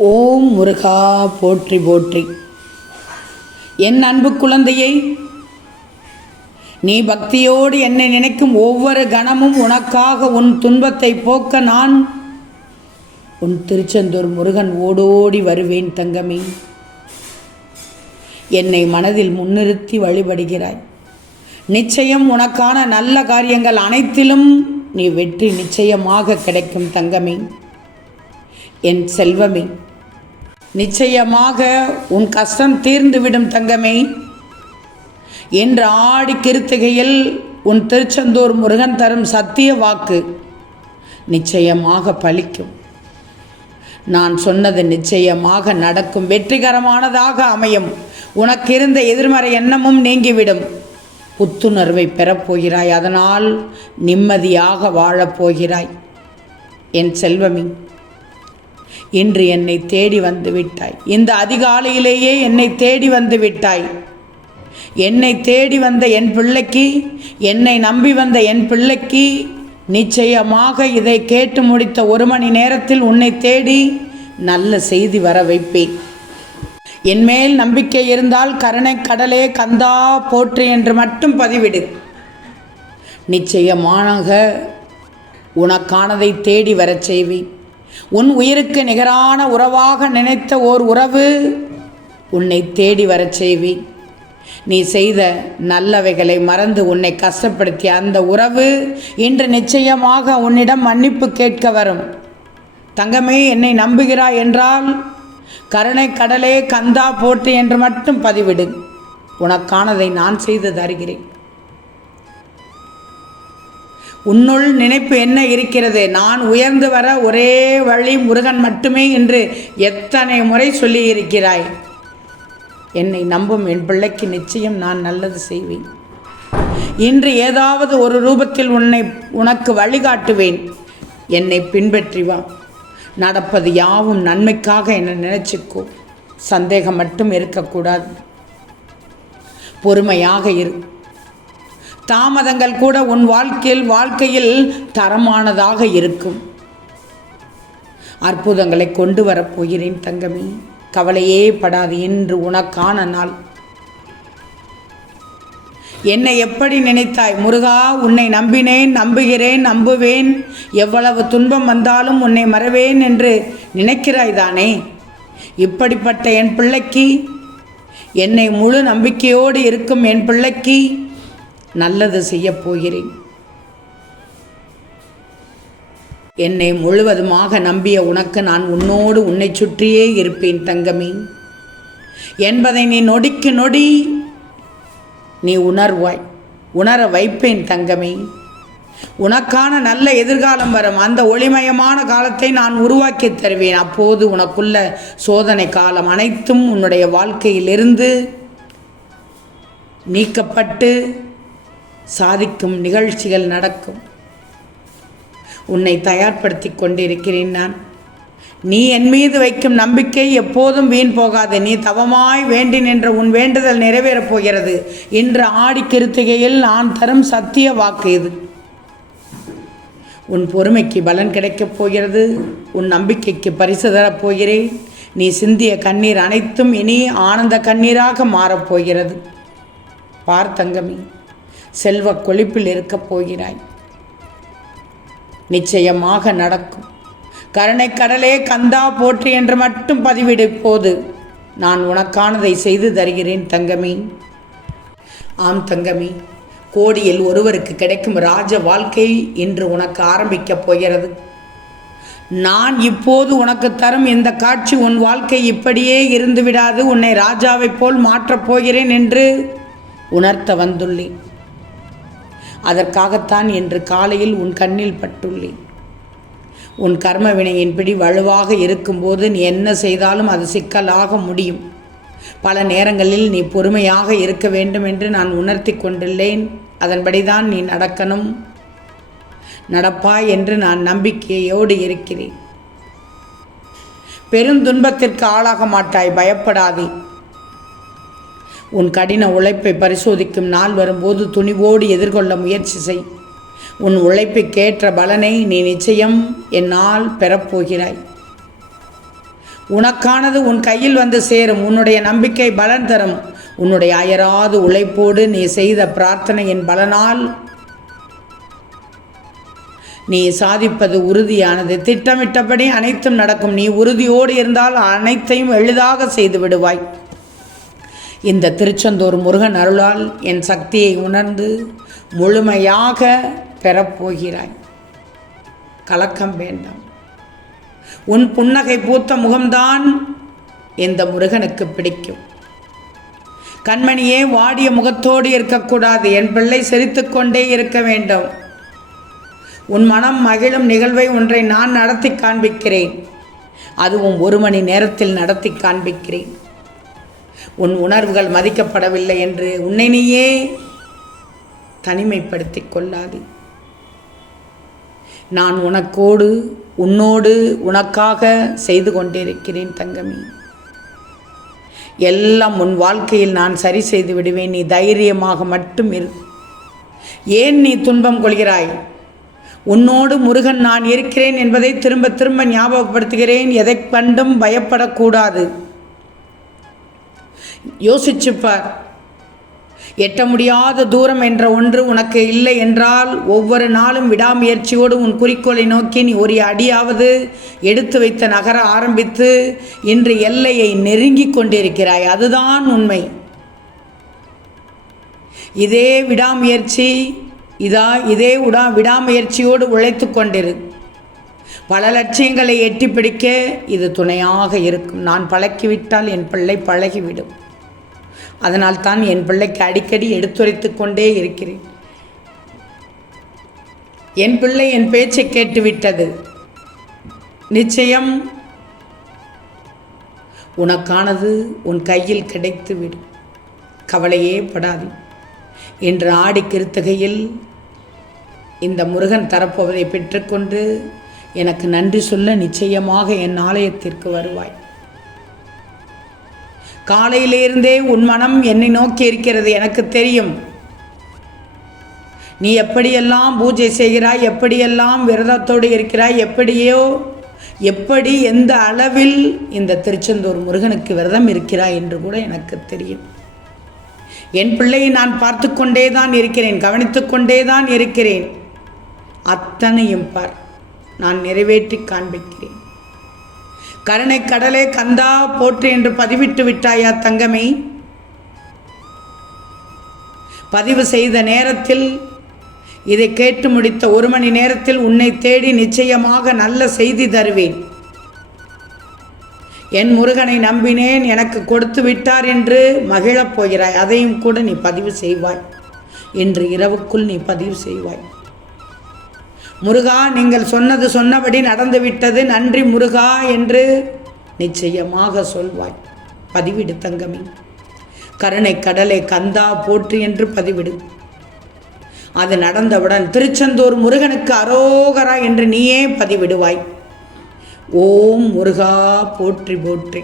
ஓம் முருகா போற்றி போற்றி. என் அன்பு குழந்தையை, நீ பக்தியோடு என்னை நினைக்கும் ஒவ்வொரு கணமும் உனக்காக உன் துன்பத்தை போக்க நான் உன் திருச்செந்தூர் முருகன் ஓடோடி வருவேன் தங்கமே. என்னை மனதில் முன்னிறுத்தி வழிபடுகிறாய். நிச்சயம் உனக்கான நல்ல காரியங்கள் அனைத்திலும் நீ வெற்றி நிச்சயமாக கிடைக்கும் தங்கமே. என் செல்வமே, நிச்சயமாக உன் கஷ்டம் தீர்ந்துவிடும் தங்கமே. என்று ஆடி கிருத்திகையில் உன் திருச்செந்தூர் முருகன் தரும் சத்திய வாக்கு நிச்சயமாக பலிக்கும். நான் சொன்னது நிச்சயமாக நடக்கும், வெற்றிகரமானதாக அமையும். உனக்கு இருந்த எதிர்மறை எண்ணமும் நீங்கிவிடும். புத்துணர்வை பெறப்போகிறாய், அதனால் நிம்மதியாக வாழப்போகிறாய். என் செல்வமே, இன்று என்னை தேடி வந்து விட்டாய். இந்த அதிகாலையிலேயே என்னை தேடி வந்து விட்டாய். என்னை தேடி வந்த என் பிள்ளைக்கு, என்னை நம்பி வந்த என் பிள்ளைக்கு நிச்சயமாக இதை கேட்டு முடித்த 1 மணி நேரத்தில் உன்னை தேடி நல்ல செய்தி வர வைப்பேன். என்மேல் நம்பிக்கை இருந்தால் கருணை கடலே கந்தா போற்றி என்று மட்டும் பதிவிடு. நிச்சயமாக உனக்கானதை தேடி வரச் செய்வேன். உன் உயிருக்கு நிகரான உறவாக நினைத்த ஓர் உறவு உன்னை தேடி வரச் செய்வேன். நீ செய்த நல்லவைகளை மறந்து உன்னை கஷ்டப்படுத்திய அந்த உறவு இன்று நிச்சயமாக உன்னிடம் மன்னிப்பு கேட்க வரும். தங்கமே, என்னை நம்புகிறாய் என்றால் கருணை கடலே கந்தா போற்றி என்று மட்டும் பதிவிடு. உனக்கானதை நான் செய்து தருகிறேன். உன்னுள் நினைப்பு என்ன இருக்கிறது? நான் உயர்ந்து வர ஒரே வழி முருகன் மட்டுமே என்று எத்தனை முறை சொல்லியிருக்கிறாய். என்னை நம்பும் என் பிள்ளைக்கு நிச்சயம் நான் நல்லது செய்வேன். இன்று ஏதாவது ஒரு ரூபத்தில் உனக்கு வழிகாட்டுவேன். என்னை பின்பற்றி வா. நடப்பது யாவும் நன்மைக்காக என்ன நினைச்சுக்கோ. சந்தேகம் மட்டும் இருக்கக்கூடாது. பொறுமையாக இரு. தாமதங்கள் கூட உன் வாழ்க்கையில் தரமானதாக இருக்கும். அற்புதங்களை கொண்டு வரப்போகிறேன் தங்கமே. கவலையே படாது. இன்று உனக்கான நாள். என்னை எப்படி நினைத்தாய்? முருகா, உன்னை நம்பினேன், நம்புகிறேன், நம்புவேன். எவ்வளவு துன்பம் வந்தாலும் உன்னை மறவேன் என்று நினைக்கிறாய் தானே? இப்படிப்பட்ட என் பிள்ளைக்கு, என்னை முழு நம்பிக்கையோடு இருக்கும் என் பிள்ளைக்கு நல்லது செய்யப் போகிறேன். என்னை முழுவதுமாக நம்பிய உனக்கு நான் உன்னோடு உன்னை சுற்றியே இருப்பேன் தங்கமே என்பதை நீ நொடிக்கு நொடி நீ உணர வைப்பேன் தங்கமே. உனக்கான நல்ல எதிர்காலம் வரும். அந்த ஒளிமயமான காலத்தை நான் உருவாக்கி தருவேன். அப்போது உனக்குள்ள சோதனை காலம் அனைத்தும் உன்னுடைய வாழ்க்கையிலிருந்து நீக்கப்பட்டு சாதிக்கும் நிகழ்ச்சிகள் நடக்கும். உன்னை தயார்படுத்தி கொண்டிருக்கிறேன் நான். நீ என் மீது வைக்கும் நம்பிக்கை எப்போதும் வீண் போகாது. நீ தவமாய் வேண்டி நின்ற உன் வேண்டுதல் நிறைவேறப் போகிறது. இன்று ஆடி கிருத்திகையில் நான் தரும் சத்திய வாக்கு இது. உன் பொறுமைக்கு பலன் கிடைக்கப் போகிறது. உன் நம்பிக்கைக்கு பரிசு தரப்போகிறேன். நீ சிந்திய கண்ணீர் அனைத்தும் இனி ஆனந்த கண்ணீராக மாறப்போகிறது. பார் தங்கமே, செல்வ கொழிப்பில் இருக்கப் போகிறாய். நிச்சயமாக நடக்கும். கருணை கடலே கந்தா போற்றி என்று மட்டும் பதிவிடு. போது நான் உனக்கானதை செய்து தருகிறேன் தங்கமே. ஆம் தங்கமே, கோடியில் ஒருவருக்கு கிடைக்கும் ராஜ வாழ்க்கை இன்று உனக்கு ஆரம்பிக்கப் போகிறது. நான் இப்போது உனக்கு தரும் இந்த காட்சி உன் வாழ்க்கை இப்படியே இருந்து விடாது. உன்னை ராஜாவைப் போல் மாற்றப் போகிறேன் என்று உணர்த்த வந்துள்ளேன். அதற்காகத்தான் இன்று காலையில் உன் கண்ணில் பட்டுள்ளேன். உன் கர்ம வினையின் பிடி வலுவாக இருக்கும்போது நீ என்ன செய்தாலும் அது சிக்கலாக முடியும். பல நேரங்களில் நீ பொறுமையாக இருக்க வேண்டும் என்று நான் உணர்த்தி கொண்டுள்ளேன். அதன்படிதான் நீ நடப்பாய் என்று நான் நம்பிக்கையோடு இருக்கிறேன். பெருந்துன்பத்திற்கு ஆளாக மாட்டாய், பயப்படாதே. உன் கடின உழைப்பை பரிசோதிக்கும் நாள் வரும்போது துணிவோடு எதிர்கொள்ள முயற்சி செய். உன் உழைப்புக்கேற்ற பலனை நீ நிச்சயம் என்னால் பெறப்போகிறாய். உனக்கானது உன் கையில் வந்து சேரும். உன்னுடைய நம்பிக்கை பலன் தரும். உன்னுடைய அயராது உழைப்போடு நீ செய்த பிரார்த்தனையின் பலனால் நீ சாதிப்பது உறுதியானது. திட்டமிட்டபடி அனைத்தும் நடக்கும். நீ உறுதியோடு இருந்தால் அனைத்தையும் எளிதாக செய்து விடுவாய். இந்த திருச்செந்தூர் முருகன் அருளால் என் சக்தியை உணர்ந்து முழுமையாக பெறப்போகிறாய். கலக்கம் வேண்டாம். உன் புன்னகை பூத்த முகம்தான் இந்த முருகனுக்கு பிடிக்கும். கண்மணியே, வாடிய முகத்தோடு இருக்கக்கூடாது. என் பிள்ளை சிரித்து கொண்டே இருக்க வேண்டும். உன் மனம் மகிழும் நிகழ்வை ஒன்றை நான் நடத்தி காண்பிக்கிறேன். அதுவும் 1 மணி நேரத்தில் நடத்தி காண்பிக்கிறேன். உன் உணர்வுகள் மதிக்கப்படவில்லை என்று உன்னை நீயே தனிமைப்படுத்திக் கொள்ளாது. நான் உனக்கோடு, உன்னோடு, உனக்காக செய்து கொண்டிருக்கிறேன் தங்கமே. எல்லாம் உன் வாழ்க்கையில் நான் சரி செய்து விடுவேன். நீ தைரியமாக மட்டும் இரு. ஏன் நீ துன்பம் கொள்கிறாய்? உன்னோடு முருகன் நான் இருக்கிறேன் என்பதை திரும்ப திரும்ப ஞாபகப்படுத்துகிறேன். எதை கண்டும் பயப்படக்கூடாது. யோசிச்சுப்பார். எட்ட முடியாத தூரம் என்ற ஒன்று உனக்கு இல்லை என்றால் ஒவ்வொரு நாளும் விடாமுயற்சியோடு உன் குறிக்கோளை நோக்கி நீ ஒரு அடியாவது எடுத்து வைத்த நகர ஆரம்பித்து இன்று எல்லையை நெருங்கி கொண்டிருக்கிறாய். அதுதான் உண்மை. இதே விடாமுயற்சி இதே விடாமுயற்சியோடு உழைத்து கொண்டிரு. பல லட்சியங்களை எட்டி பிடிக்க இது துணையாக இருக்கும். நான் பழக்கிவிட்டால் என் பிள்ளை பழகிவிடும். அதனால் தான் என் பிள்ளைக்கு அடிக்கடி எடுத்துரைத்து கொண்டே இருக்கிறேன். என் பிள்ளை என் பேச்சை கேட்டுவிட்டது. நிச்சயம் உனக்கானது உன் கையில் கிடைத்துவிடும். கவலையே படாது. இன்று ஆடி கிருத்திகையில் இந்த முருகன் தரப்போவதை பெற்றுக்கொண்டு எனக்கு நன்றி சொல்ல நிச்சயமாக என் ஆலயத்திற்கு வருவாய். காலையிலிருந்தே உன் மனம் என்னை நோக்கி இருக்கிறது. எனக்கு தெரியும். நீ எப்படியெல்லாம் பூஜை செய்கிறாய், எப்படியெல்லாம் விரதத்தோடு இருக்கிறாய், எப்படி எந்த அளவில் இந்த திருச்செந்தூர் முருகனுக்கு விரதம் இருக்கிறாய் என்று கூட எனக்கு தெரியும். என் பிள்ளையை நான் பார்த்து கொண்டே தான் இருக்கிறேன், கவனித்து கொண்டே தான் இருக்கிறேன். அத்தனையும் பார், நான் நிறைவேற்றி காண்பிக்கிறேன். கருணை கடலே கந்தா போற்று என்று பதிவிட்டு விட்டாயா தங்கமே? பதிவு செய்த நேரத்தில் இதை கேட்டு முடித்த 1 மணி நேரத்தில் உன்னை தேடி நிச்சயமாக நல்ல செய்தி தருவேன். என் முருகனை நம்பினேன், எனக்கு கொடுத்து விட்டார் என்று மகிழப் போகிறாய். அதையும் கூட நீ பதிவு செய்வாய். இன்று இரவுக்குள் நீ பதிவு செய்வாய். முருகா, நீங்கள் சொன்னபடி நடந்துவிட்டது, நன்றி முருகா என்று நிச்சயமாக சொல்வாய். பதிவிடு தங்கமே. கருணை கடலை கந்தா போற்று என்று பதிவிடு. அது நடந்தவுடன் திருச்செந்தூர் முருகனுக்கு அரோகரா என்று நீயே பதிவிடுவாய். ஓம் முருகா போற்றி போற்றி.